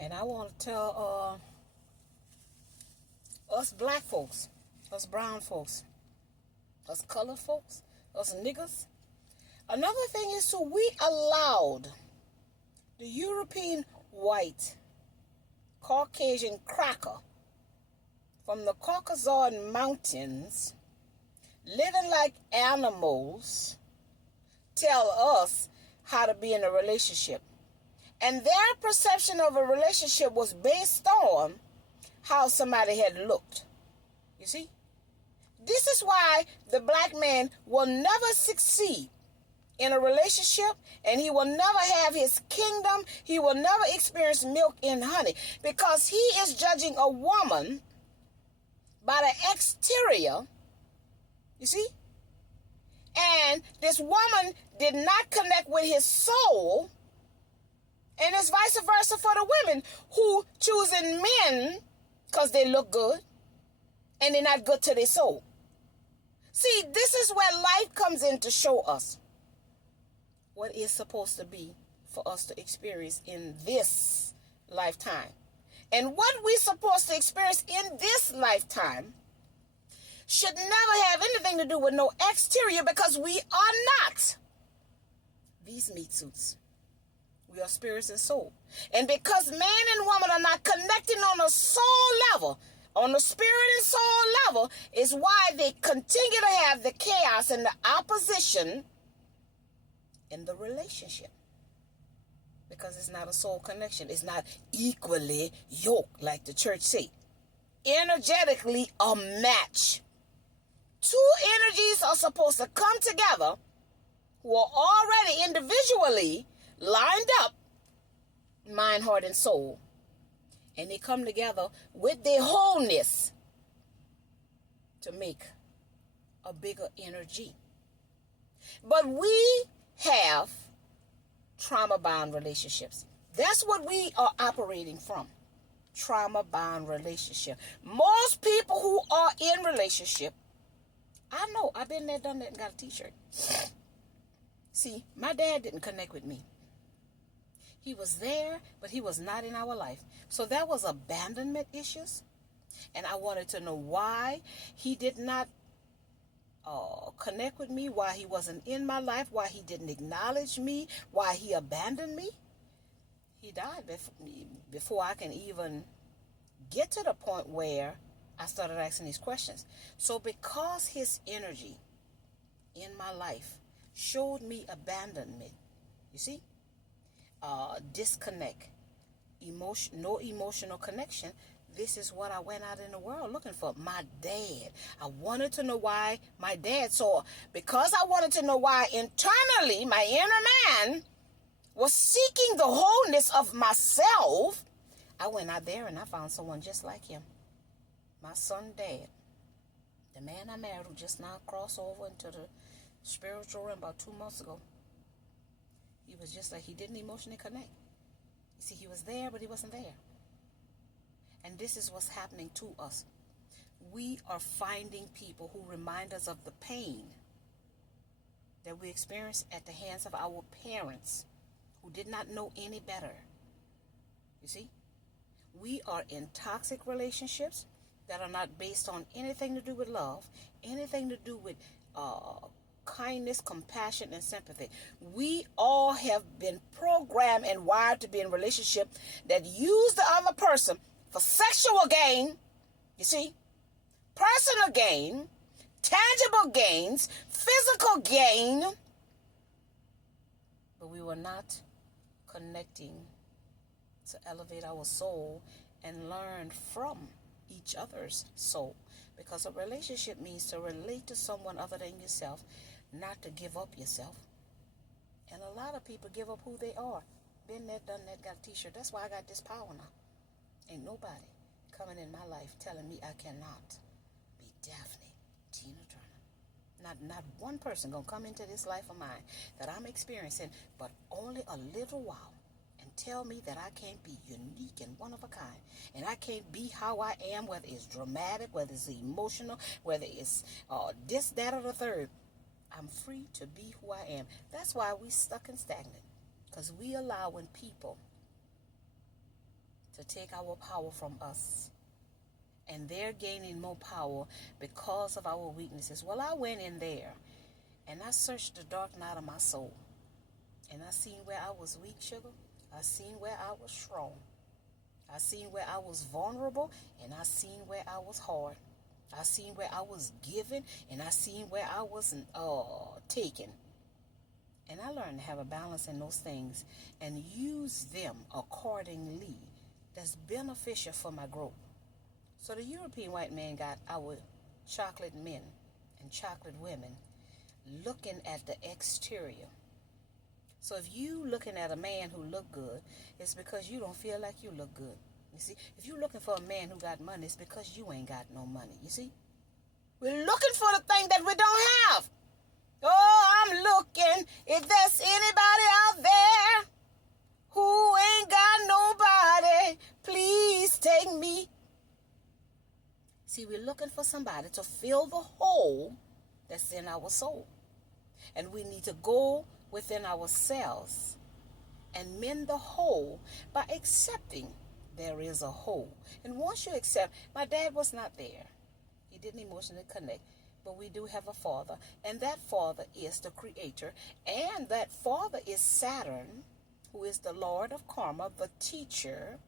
And I want to tell us black folks, us brown folks, us colored folks, us niggers. Another thing is, so we allowed the European white Caucasian cracker from the Caucasoid Mountains, living like animals, tell us how to be in a relationship. And their perception of a relationship was based on how somebody had looked. You see? This is why the black man will never succeed in a relationship, and he will never have his kingdom. He will never experience milk and honey, because he is judging a woman by the exterior. You see? And this woman did not connect with his soul. And it's vice versa for the women who choosing men because they look good and they're not good to their soul. See, this is where life comes in to show us what is supposed to be for us to experience in this lifetime. And what we're supposed to experience in this lifetime should never have anything to do with no exterior, because we are not these meat suits. We are spirits and soul. And because man and woman are not connecting on a soul level, on the spirit and soul level, is why they continue to have the chaos and the opposition in the relationship. Because it's not a soul connection. It's not equally yoked, like the church say. Energetically a match. Two energies are supposed to come together who are already individually lined up, mind, heart, and soul. And they come together with their wholeness to make a bigger energy. But we have trauma-bound relationships. That's what we are operating from. Trauma-bound relationship. Most people who are in relationship, I know, I've been there, done that, and got a t-shirt. See, my dad didn't connect with me. He was there, but he was not in our life. So that was abandonment issues. And I wanted to know why he did not connect with me, why he wasn't in my life, why he didn't acknowledge me, why he abandoned me. He died before I can even get to the point where I started asking these questions. So because his energy in my life showed me abandonment, you see, disconnect, no emotional connection, this is what I went out in the world looking for. My dad. I wanted to know why my dad saw. Because I wanted to know why internally my inner man was seeking the wholeness of myself, I went out there and I found someone just like him. My son, Dad. The man I married, who just now crossed over into the spiritual realm about 2 months ago. He was just like, he didn't emotionally connect. You see, he was there, but he wasn't there. And this is what's happening to us. We are finding people who remind us of the pain that we experienced at the hands of our parents who did not know any better. You see? We are in toxic relationships that are not based on anything to do with love, anything to do with kindness, compassion, and sympathy. We all have been programmed and wired to be in a relationship that use the other person for sexual gain, you see, personal gain, tangible gains, physical gain, but we were not connecting to elevate our soul and learn from each other's soul. Because a relationship means to relate to someone other than yourself, not to give up yourself. And a lot of people give up who they are. Been there, done that, got a t-shirt. That's why I got this power now. Ain't nobody coming in my life telling me I cannot be Daphne Tina Turner. Not one person gonna come into this life of mine that I'm experiencing, but only a little while, and tell me that I can't be unique and one of a kind, and I can't be how I am, whether it's dramatic, whether it's emotional, whether it's this, that, or the third. I'm free to be who I am. That's why we stuck and stagnant, because we allow when people to take our power from us. And they're gaining more power because of our weaknesses. Well, I went in there and I searched the dark night of my soul. And I seen where I was weak, sugar. I seen where I was strong. I seen where I was vulnerable, and I seen where I was hard. I seen where I was given, and I seen where I wasn't taken. And I learned to have a balance in those things and use them accordingly. That's beneficial for my growth. So the European white man got our chocolate men and chocolate women looking at the exterior. So if you looking at a man who look good, it's because you don't feel like you look good. You see, if you're looking for a man who got money, it's because you ain't got no money. You see, we're looking for the thing that we don't have. Oh, I'm looking if there's anybody out there who ain't got nobody, please take me. See, we're looking for somebody to fill the hole that's in our soul. And we need to go within ourselves and mend the hole by accepting there is a hole. And once you accept, my dad was not there. He didn't emotionally connect. But we do have a father. And that father is the creator. And that father is Saturn, who is the Lord of Karma, the teacher,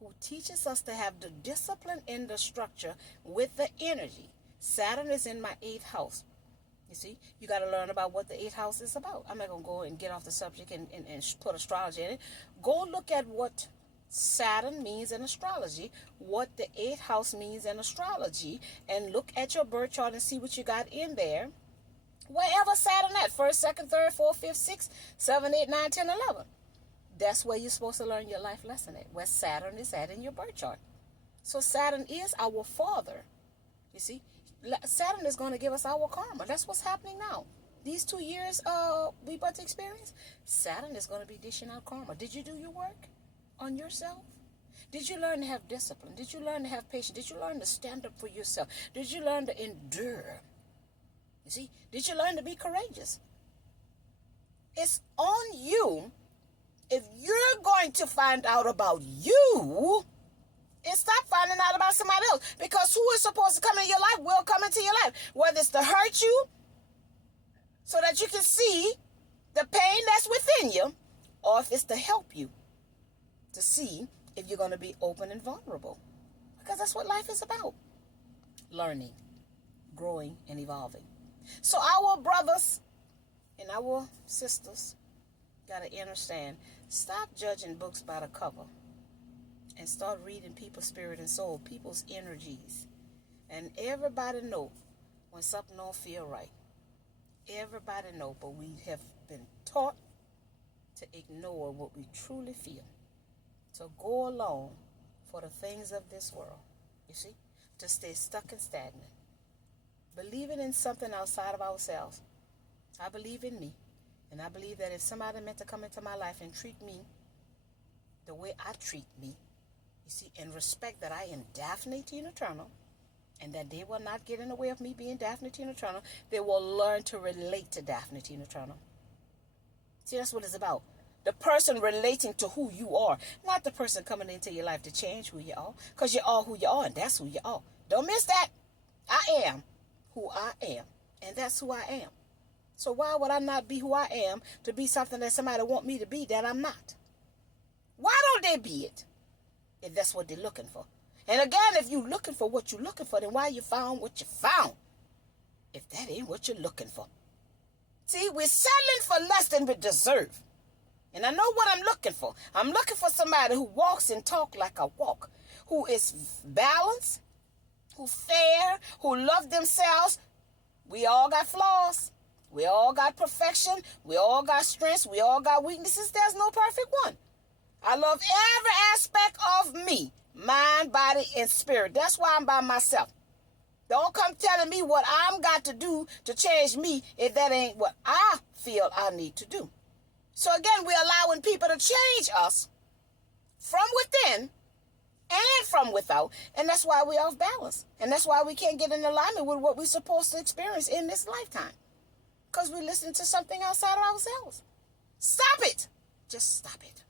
who teaches us to have the discipline in the structure with the energy. Saturn is in my 8th house. You see, you got to learn about what the 8th house is about. I'm not going to go and get off the subject and put astrology in it. Go look at what Saturn means in astrology, what the 8th house means in astrology, and look at your birth chart and see what you got in there. Wherever Saturn at, 1st, 2nd, 3rd, 4th, 5th, 6th, 7, 8, 9, 10, 11. That's where you're supposed to learn your life lesson at, where Saturn is at in your birth chart. So Saturn is our father. You see, Saturn is going to give us our karma. That's what's happening now. These 2 years we about to experience, Saturn is going to be dishing out karma. Did you do your work on yourself? Did you learn to have discipline? Did you learn to have patience? Did you learn to stand up for yourself? Did you learn to endure? You see, did you learn to be courageous? It's on you. If you're going to find out about you, and stop finding out about somebody else. Because who is supposed to come into your life will come into your life. Whether it's to hurt you so that you can see the pain that's within you, or if it's to help you to see if you're going to be open and vulnerable. Because that's what life is about. Learning, growing, and evolving. So our brothers and our sisters got to understand, stop judging books by the cover. And start reading people's spirit and soul, people's energies. And everybody know when something don't feel right. Everybody know, but we have been taught to ignore what we truly feel. To go along for the things of this world. You see? To stay stuck and stagnant. Believing in something outside of ourselves. I believe in me. And I believe that if somebody meant to come into my life and treat me the way I treat me, you see, and respect that I am Daphne Tina Turner, and that they will not get in the way of me being Daphne Tina Turner. They will learn to relate to Daphne Tina Turner. See, that's what it's about. The person relating to who you are, not the person coming into your life to change who you are, because you are who you are, and that's who you are. Don't miss that. I am who I am, and that's who I am. So why would I not be who I am to be something that somebody want me to be that I'm not? Why don't they be it? If that's what they're looking for. And again, if you're looking for what you're looking for, then why you found what you found? If that ain't what you're looking for. See, we're settling for less than we deserve. And I know what I'm looking for. I'm looking for somebody who walks and talk like I walk. Who is balanced. Who fair. Who love themselves. We all got flaws. We all got perfection. We all got strengths. We all got weaknesses. There's no perfect one. I love every aspect of me, mind, body, and spirit. That's why I'm by myself. Don't come telling me what I'm got to do to change me if that ain't what I feel I need to do. So again, we're allowing people to change us from within and from without. And that's why we're off balance. And that's why we can't get in alignment with what we're supposed to experience in this lifetime. Because we're listening to something outside of ourselves. Stop it. Just stop it.